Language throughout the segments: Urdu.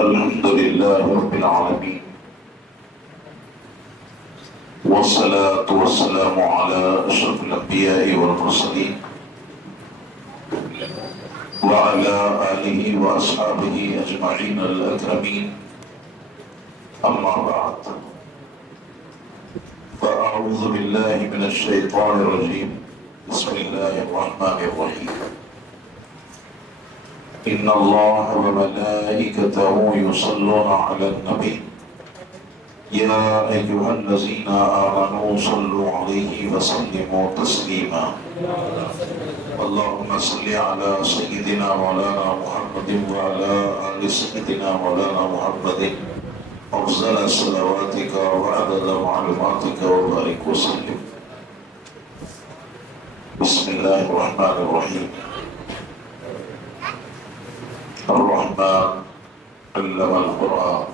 الحمد لله رب العالمين، والصلاة والسلام على أشرف الأنبياء والمرسلين وعلى آله وأصحابه أجمعين الأكرمين. أما بعد، فأعوذ بالله من الشيطان الرجيم. بسم الله الرحمن الرحيم. إن الله وملائكته يصلون على النبي يا أيها الذين آمنوا صلوا عليه وسلموا تسليما. اللهم صل على سيدنا مولانا محمد وعلى آل سيدنا مولانا محمد أفضل صلواتك وعدد معلوماتك وبارك وسلم. بسم الله الرحمن الرحيم. الرحمن علم القرآن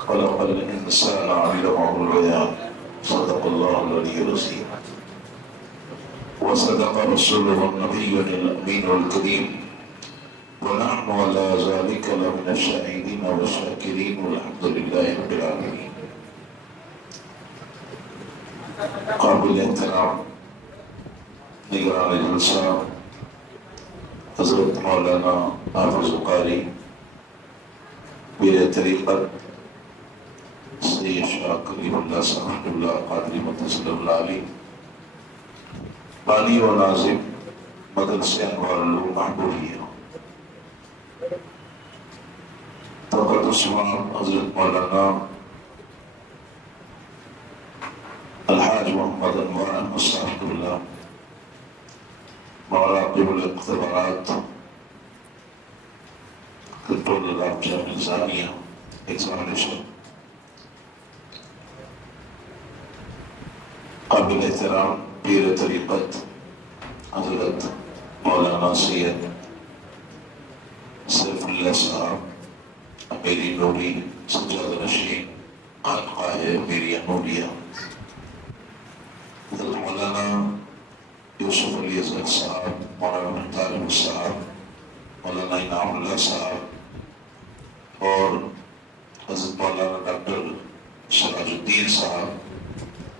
خلق الإنسان علمه البيان. صدق الله العلي العظيم وصدق رسوله النبي الأمين الكريم، ونحن على ذلك لمن الشاهدين والشاكرين، والحمد لله رب العالمين. قابل احترام نگران جلسہ حضرت مولانا حافظ قاری پیر طریقت سید شاہ کریم اللہ صاحب اللہ قادری متصل اللہ علیہ، بانی و ناظم مدرسہ انوار العلوم محبوبیہ، طاقت عثمان حضرت مولانا الحاج محمد انوار احمد صاحب اللہ، مراقب الاختبارات، controller of Jamia Nizamia examination, قابل احترام پیر طریقت حضرت مولانا سید سیف اللہ صاحب امیری نوری سجاد نشین خانقاہ امیریہ نوریہ، حضرت مولانا یوسف علی اظہر صاحب، مولانا طارق صاحب، مولانا انعام اللہ صاحب، اور حضرت مولانا ڈاکٹر سراج الدین صاحب،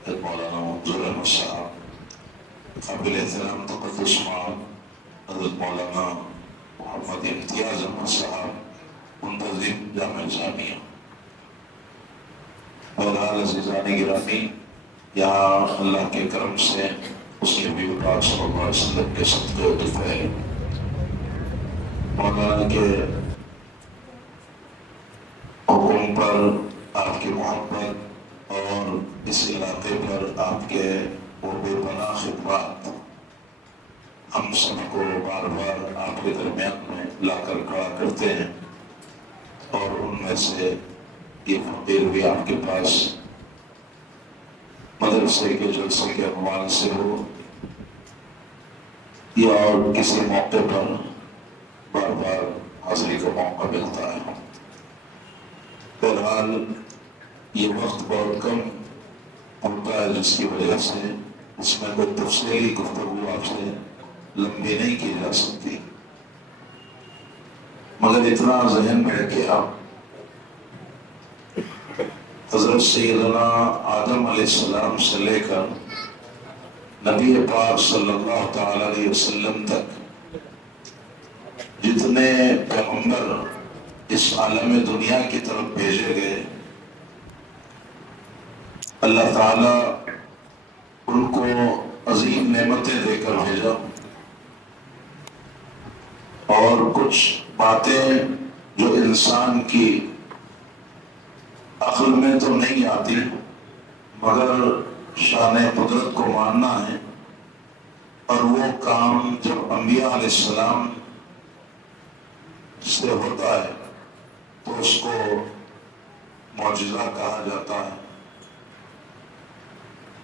حضرت مولانا منظور احمد صاحب، قابل احترام طاقت عثمان حضرت مولانا محمد امتیاز احمد صاحب، منتظم جامعہ نظامیہ. بہرحال عزیزان گرامی، یہاں اللہ کے کرم سے اس کے حبیب پاک صلی اللہ علیہ وسلم کے صدقے و دفعے مولانا کے حکم پر، آپ کی محبت اور اس علاقے پر آپ کے وہ بے پناہ خدمات ہم سب کو بار بار آپ کے درمیان میں لا کر کھڑا کرتے ہیں، اور ان میں سے یہ فقیر بھی آپ کے پاس مدرسے کے جلسے کے عنوان سے ہو یا اور کسی موقع پر بار بار حاضری کا موقع ملتا ہے. بہرحال یہ وقت بہت کم ہوتا ہے، جس کی وجہ سے اس میں کوئی تفصیلی گفتگو آپ سے لمبی نہیں کی جا سکتی، مگر اتنا ذہن میں رکھے آپ، حضرت سیدنا آدم علیہ السلام سے لے کر نبی پاک صلی اللہ تعالی علیہ وسلم تک جتنے پیغمبر اس عالم دنیا کی طرف بھیجے گئے، اللہ تعالیٰ ان کو عظیم نعمتیں دے کر بھیجا، اور کچھ باتیں جو انسان کی عقل میں تو نہیں آتی مگر شان قدرت کو ماننا ہے، اور وہ کام جب انبیاء علیہ السلام سے ہوتا ہے تو اس کو معجزہ کہا جاتا ہے،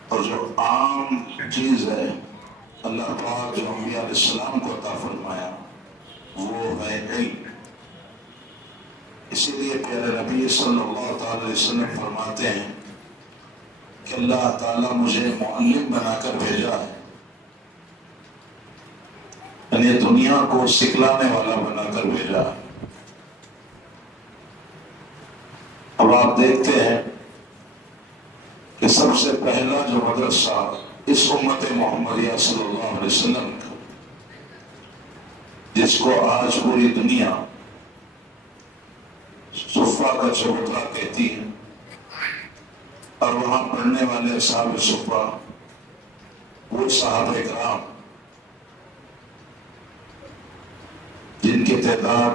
اور جو عام چیز ہے اللہ پاک جو انبیاء علیہ السلام کو عطا فرمایا وہ ہے علم. اسی لیے پیارے نبی صلی اللہ تعالی علیہ وسلم فرماتے ہیں کہ اللہ تعالیٰ مجھے معلم بنا کر بھیجا ہے، یعنی دنیا کو سکھلانے والا بنا کر بھیجا ہے. آپ دیکھتے ہیں کہ سب سے پہلا جو مدرسہ اس امت محمدیہ صلی اللہ علیہ وسلم کا، جس کو آج پوری دنیا صفہ کا چبوترا کہتی ہے، اور وہاں پڑھنے والے اصحاب صفہ وہ صحابہ کرام جن کی تعداد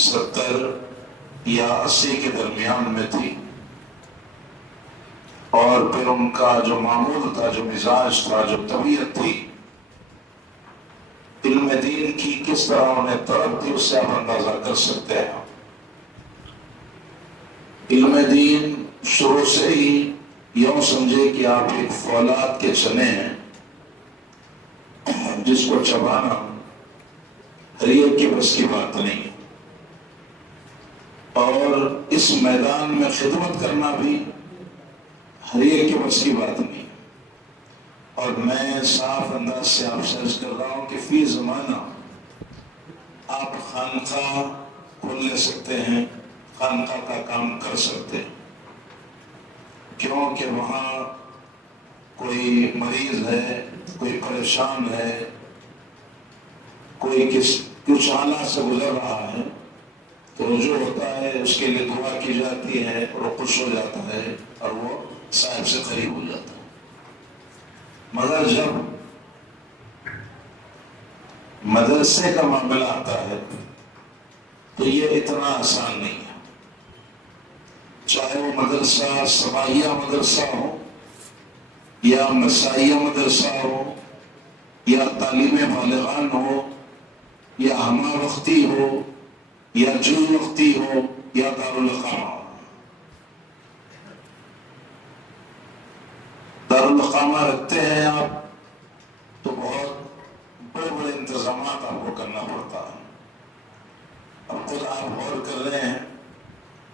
70 یا 80 کے درمیان میں تھی، اور پھر ان کا جو معمول تھا، جو مزاج تھا، جو طبیعت تھی، علم دین کی کس طرح انہیں طلب تھی، اس سے آپ اندازہ کر سکتے ہیں۔ علم دین شروع سے ہی یوں سمجھے کہ آپ ایک فولاد کے چنے ہیں جس کو چبانا ہر ایک کی بس کی بات نہیں، اور اس میدان میں خدمت کرنا بھی ہر ایک کی بس کی بات نہیں۔ اور میں صاف انداز سے آپ سے عرض کر رہا ہوں کہ فی زمانہ آپ خانقاہ کھول لے سکتے ہیں، خانقاہ کا کام کر سکتے ہیں، کیونکہ وہاں کوئی مریض ہے، کوئی پریشان ہے، کوئی کچھ حالات سے گزر رہا ہے، تو رجوع ہوتا ہے، اس کے لیے دعا کی جاتی ہے، اور وہ خوش ہو جاتا ہے، اور وہ صاحب سے قریب ہو جاتا ہے۔ مگر جب مدرسے کا معاملہ آتا ہے تو یہ اتنا آسان نہیں ہے، چاہے وہ مدرسہ سباہیہ مدرسہ ہو، یا مسائیہ مدرسہ ہو، یا تعلیم بالغان ہو، یا ہمہ وقتی ہو، یا جو وقتی ہو، یا دارالاقامہ ہو۔ دارالاقامہ رکھتے ہیں آپ تو بہت بڑے بڑے انتظامات آپ کو کرنا پڑتا ہے۔ اب خود آپ غور کر رہے ہیں،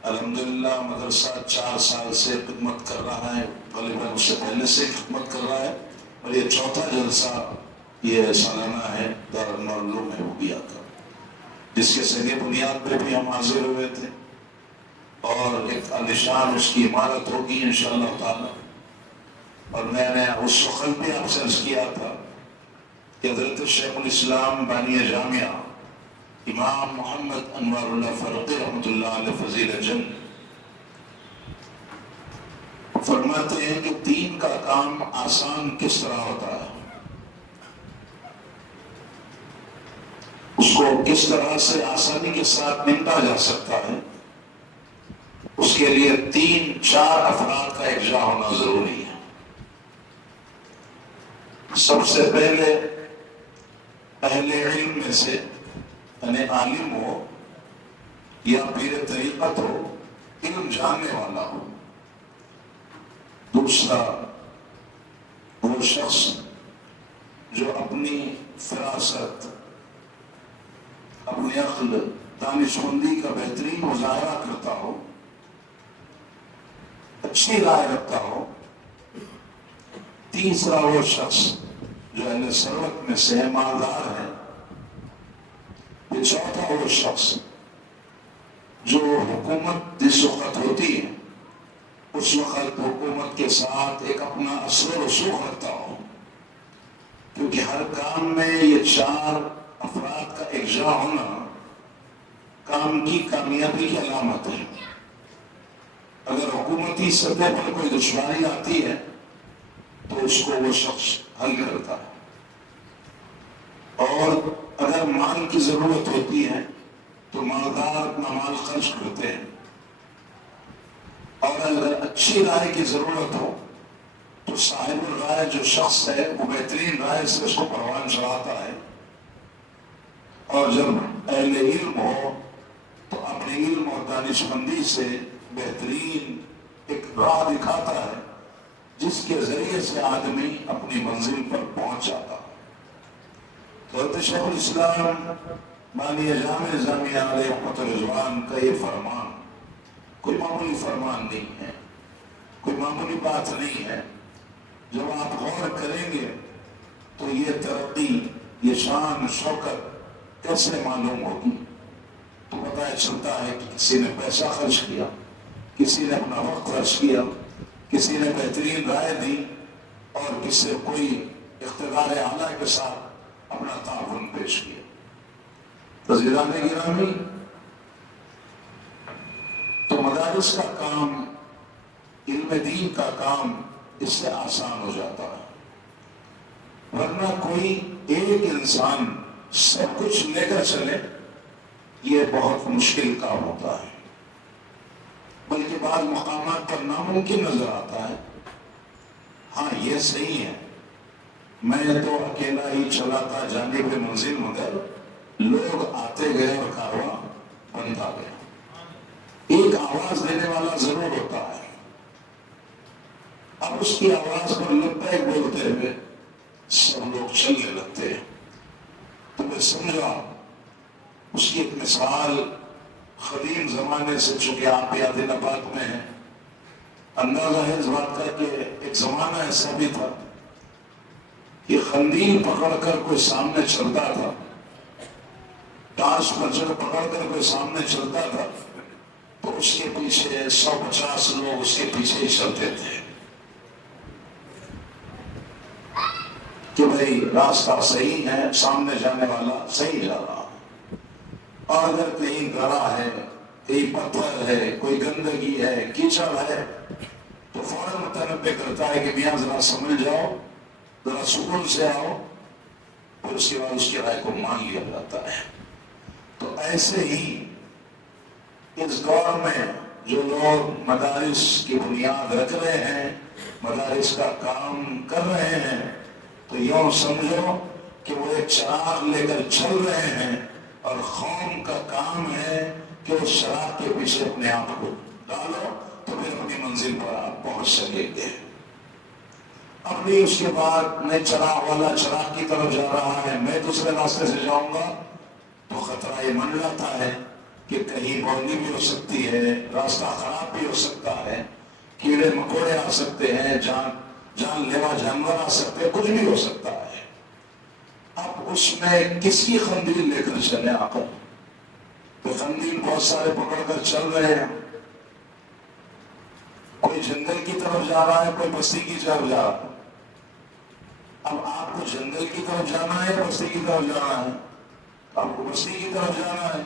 الحمدللہ مدرسہ 4 سال سے خدمت کر رہا ہے، غالباً اس سے پہلے سے خدمت کر رہا ہے، اور یہ 4تھا جلسہ یہ سالانہ ہے دارالعلوم میں ہوگیا کا، جس کے سنگ بنیاد پہ بھی ہم حاضر ہوئے تھے، اور ایک عالیشان اس کی عمارت ہوگی انشاءاللہ تعالی۔ اور میں نے اس وقت بھی آپ سے عرض کیا تھا کہ حضرت شیخ الاسلام بانی جامعہ امام محمد انوار اللہ فرقی رحمۃ اللہ علیہ فضیل جنگ فرماتے ہیں کہ دین کا کام آسان کس طرح ہوتا ہے، اس کو کس طرح سے آسانی کے ساتھ نمٹا جا سکتا ہے، اس کے لیے 3-4 افراد کا اجرا ہونا ضروری ہے۔ سب سے پہلے اہل علم میں سے، یعنی عالم ہو یا پیر طریقت ہو، علم جاننے والا ہو۔ دوسرا وہ شخص جو اپنی فراست، اپنی عقل، دانشمندی کا بہترین مظاہرہ کرتا ہو، اچھی رائے رکھتا ہو۔ تیسرا وہ شخص جو اہل ثروت میں سے مالدار ہے۔ یہ چوتھا وہ شخص جو حکومت جس وقت ہوتی ہے اس وقت حکومت کے ساتھ ایک اپنا اثر و رسوخ رکھتا ہو، کیونکہ ہر کام میں یہ 4 افراد کا اجرا ہونا کام کی کامیابی کی علامت ہے۔ اگر حکومتی سطح پر کوئی دشواری آتی ہے تو اس کو وہ شخص حل کرتا ہے، اور اگر مال کی ضرورت ہوتی ہے تو مالدار اپنا مال خرچ کرتے ہیں، اور اگر اچھی رائے کی ضرورت ہو تو صاحب الرائے جو شخص ہے وہ بہترین رائے سے اس کو پروان چڑھاتا ہے، اور جب اہل علم ہو تو اپنے علم اور دانشمندی سے بہترین ایک راہ دکھاتا ہے جس کے ذریعے سے آدمی اپنی منزل پر پہنچ جاتا ہے۔ تو حضرت شیخ الاسلام بانی جامع جامعہ علیہ رحمۃ رضوان کا یہ فرمان کوئی معمولی فرمان نہیں ہے، کوئی معمولی بات نہیں ہے۔ جب آپ غور کریں گے تو یہ ترقی، یہ شان شوکت کیسے معلوم ہوگی؟ تو پتہ چلتا ہے کہ کسی نے پیسہ خرچ کیا، کسی نے اپنا وقت خرچ کیا، کسی نے بہترین رائے دی، اور کسی کوئی اقتدار اعلیٰ کے ساتھ اپنا تعاون پیش کیا۔ تو عزیزان گرامی، تو مدارس کا کام، علم دین کا کام اس سے آسان ہو جاتا ہے، ورنہ کوئی ایک انسان سب کچھ لے کر چلے یہ بہت مشکل کام ہوتا ہے، بلکہ بعض مقامات پر ناممکن نظر آتا ہے۔ ہاں یہ صحیح ہے، میں تو اکیلا ہی چلا تھا جانب منزل، مگر لوگ آتے گئے اور کارواں بنتا گیا۔ ایک آواز دینے والا ضرور ہوتا ہے، اب اس کی آواز پر لبیک بولتے ہوئے سب لوگ چلنے لگتے ہیں۔ تو میں سمجھا اس کی ایک مثال قدیم زمانے سے، چونکہ آپ یاد نبات میں ہیں، اندازہ ہے اس بات کا کہ ایک زمانہ ایسا بھی تھا کہ قندیل پکڑ کر کوئی سامنے چلتا تھا، ٹارچ پر پکڑ کر کوئی سامنے چلتا تھا تو اس کے پیچھے 150 لوگ اس کے پیچھے ہی چلتے تھے کہ بھئی راستہ صحیح ہے، سامنے جانے والا صحیح جا رہا ہے، اور اگر کہیں گڑھا ہے، کہیں پتھر ہے، کوئی گندگی ہے، کیچڑ ہے، تو فوراً متنبہ کرتا ہے کہ میاں ذرا سمجھ جاؤ، ذرا سکون سے آؤ، پھر اس کے بعد اس کی رائے کو مان لیا جاتا ہے۔ تو ایسے ہی اس دور میں جو لوگ مدارس کی بنیاد رکھ رہے ہیں، مدارس کا کام کر رہے ہیں، تو یوں سمجھو کہ وہ ایک چراغ لے کر چل رہے ہیں، اور قوم کا کام ہے کہ اس چراغ کے پیچھے اپنے آپ کو ڈالو تو پھر اپنی منزل پر آپ پہنچ سکیں گے۔ اب بھی اس کے بعد میں چراغ والا چراغ کی طرف جا رہا ہے، میں دوسرے راستے سے جاؤں گا تو خطرہ یہ من جاتا ہے کہ کہیں بولی بھی ہو سکتی ہے، راستہ خراب بھی ہو سکتا ہے، کیڑے مکوڑے آ سکتے ہیں، جان لیوا جانور آ سکتے ہیں، کچھ بھی ہو سکتا ہے۔ اب اس میں کس کی قندیل لے کر چلے آقا؟ تو قندیل بہت سارے پکڑ کر چل رہے ہیں، کوئی جنگل کی طرف جا رہا ہے، کوئی بستی کی طرف جا رہا ہے۔ اب آپ کو جنگل کی طرف جانا ہے، بستی کی طرف جانا ہے؟ آپ کو بستی کی طرف جانا ہے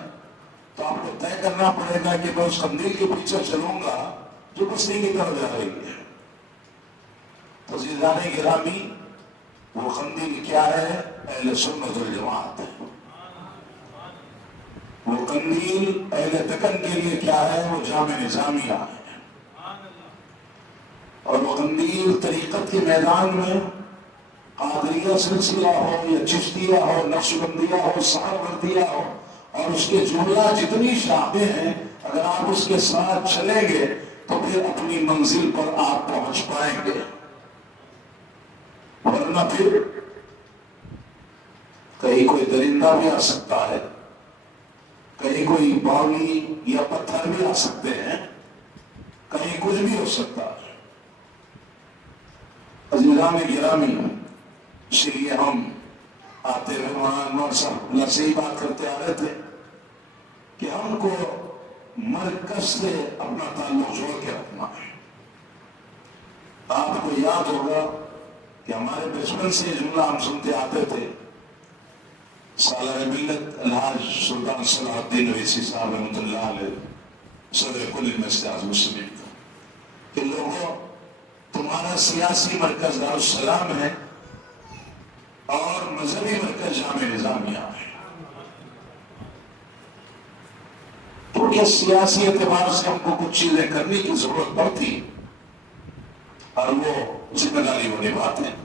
تو آپ کو طے کرنا پڑے گا کہ میں اس قندیل کے پیچھے چلوں گا جو بستی کی طرف جا رہی ہے۔ تو عزیزان گرامی، وہ قندیل کیا ہے؟ اہل سنت والجماعت ہے۔ وہ قندیل اہل دکن کے لیے کیا ہے؟ وہ جامع نظامیہ ہے۔ اور وہ قندیل طریقت کے میدان میں قادریہ سلسلہ ہو یا چشتیہ ہو، نقشبندیہ ہو، سہروردیہ ہو، اور اس کے جملہ جتنی شاخیں ہیں، اگر آپ اس کے ساتھ چلیں گے تو پھر اپنی منزل پر آپ پہنچ پائیں گے، ورنہ پھر کہیں کوئی درندہ بھی آ سکتا ہے، کہیں کوئی باولی یا پتھر بھی آ سکتے ہیں، کہیں کچھ بھی ہو سکتا ہے۔ عزیزان گرامی، اس لیے ہم آتے ہوئے وہاں صاحب سے ہی بات کرتے آ رہے تھے کہ ہم کو مرکز سے اپنا تعلق جوڑ کے رکھنا ہے۔ آپ کو یاد ہوگا کہ ہمارے بچپن سے یہ جملہ ہم سنتے آتے تھے، سالار ملت الحاج سلطان صلاح الدین اویسی صاحب رحمۃ اللہ علیہ، صدر کل مجلس مسلمین کا، کہ لوگوں، تمہارا سیاسی مرکز دارالسلام ہے اور مذہبی مرکز جامع نظامیہ ہے۔ کیونکہ سیاسی اعتبار سے ہم کو کچھ چیزیں کرنے کی ضرورت پڑتی اور وہ ذمہ داری وہ نبھاتے ہیں،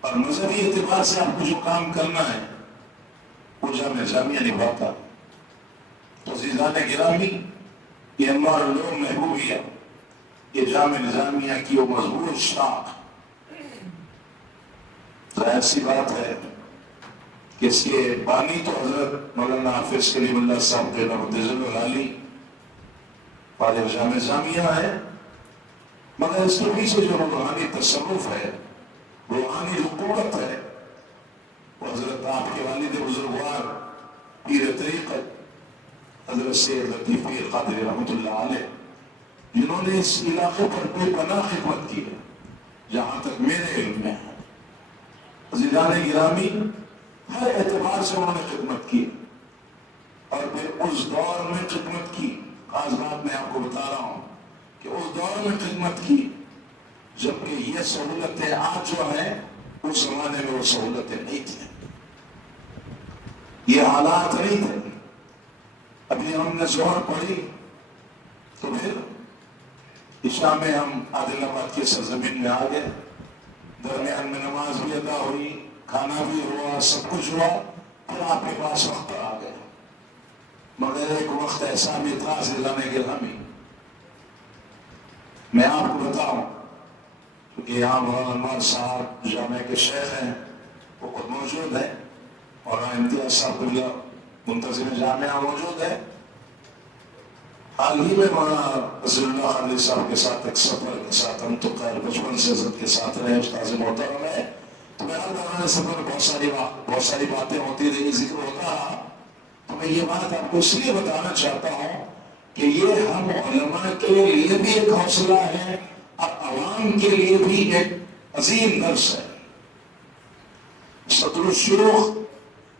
اور مذہبی اعتبار سے آپ کو جو کام کرنا ہے وہ جامع نظامیہ نبھاتا۔ تو عزیزان گرامی، یہ انوار العلوم محبوبیہ، یہ جامع نظامیہ کی وہ مضبوط شاخ، ظاہر سی بات ہے کہ اس کے بانی تو حضرت مولانا حافظ کلیم اللہ صاحب کے نبض العالی فاضل جامع نظامیہ ہے، مگر اس کے پیچھے جو روحانی تصرف ہے، روحانی جو قوت ہے، وہ حضرت آپ کے والد بزرگوار پیر طریقت حضرت سید لطیف پیر قادری رحمۃ اللہ علیہ جنہوں نے اس علاقے پر بے پناہ خدمت کی ہے، جہاں تک میرے علم میں ہے۔ عزیزان گرامی، ہر اعتبار سے انہوں نے خدمت کی، اور پھر اس دور میں خدمت کی۔ خاص بات میں آپ کو بتا رہا ہوں کہ اس دور میں خدمت کی جبکہ یہ سہولتیں آج جو ہیں اس زمانے میں وہ سہولتیں نہیں تھیں، یہ حالات نہیں تھے۔ ابھی ہم نے ظہر پڑھی تو پھر عشاء میں ہم عادل آباد کی سرزمین میں آ گئے، درمیان میں نماز بھی ادا ہوئی، کھانا بھی ہوا، سب کچھ ہوا، پھر آپ کے پاس وقت آ گیا۔ مگر ایک وقت ایسا بھی تھا عزیزان گرامی، میں آپ کو بتاؤں، کیونکہ یہاں مولانا انوار صاحب جامعہ کے شیخ ہیں، وہ خود موجود ہیں، اور امتیاز صاحب اللہ منتظم جامعہ موجود ہے۔ حال ہی میں مولانا رضی اللہ خالد صاحب کے ساتھ ایک سفر کے ساتھ، ہم تو خیر بچپن سے حضرت کے ساتھ رہے، استاذ محترم ہے، تو میں ہر سفر میں بہت ساری باتیں ہوتی رہی، ذکر ہوتا رہا۔ تو میں یہ بات آپ کو اس لیے بتانا چاہتا ہوں کہ یہ ہم علماء کے لیے بھی ایک حوصلہ ہے اور عوام کے لیے بھی ایک عظیم درس ہے۔ صدر الشیوخ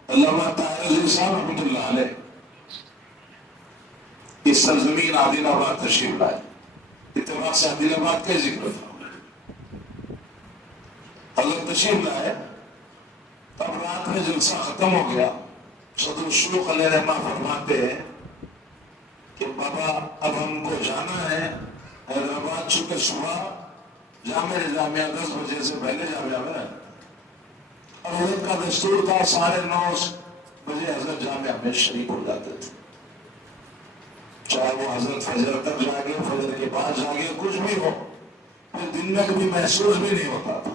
علامہ طاہر عزیز صاحب رحمۃ اللہ علیہ اس سرزمین عادل آباد تشریف لائے، اتفاق سے عادل آباد کا ذکر تھا، حضرت تشریف لائے، تب رات میں جلسہ ختم ہو گیا۔ صدر الشیوخ علیہ رحمہ فرماتے ہیں کہ بابا اب ہم کو جانا ہے حیدرآباد، چونکہ صبح جامعہ 10 بجے سے پہلے جامعہ میں، اور حضرت کا دستور تھا 9:30 بجے حضرت جامعہ میں شریک ہو جاتے تھے، چاہے وہ حضرت فجر تک جاگے، فجر کے بعد جاگے، کچھ بھی ہو، پھر دن میں کبھی محسوس بھی نہیں ہوتا تھا۔